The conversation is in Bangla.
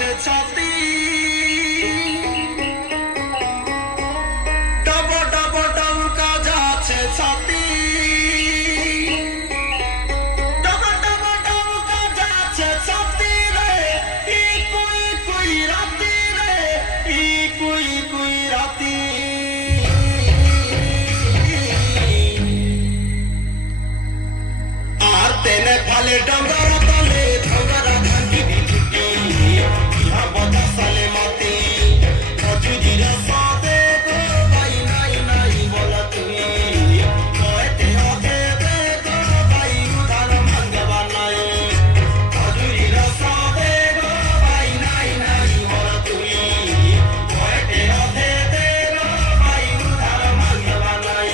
যাচ্ছে ছাতি ডব ডব ডমকা যাচ্ছে ছাতি ডব ডব ডমকা যাচ্ছে ছাতি রে ই কুই রাতি রে ই কুই রাতি আর তেনে ফালে ডঙ্গরা তলে ডঙ্গরা ভাঙ্গি বিছুটি ইহা বদা সালে মাতি মজুদির সাদে গো ভাই নাই বলা তুমি কয়তে অধে দে গো ভাই উধার মাঙ্গবা নাই মজুদির সাদে গো ভাই নাই বলা তুমি কয়তে অধে দে গো ভাই উধার মাঙ্গবা নাই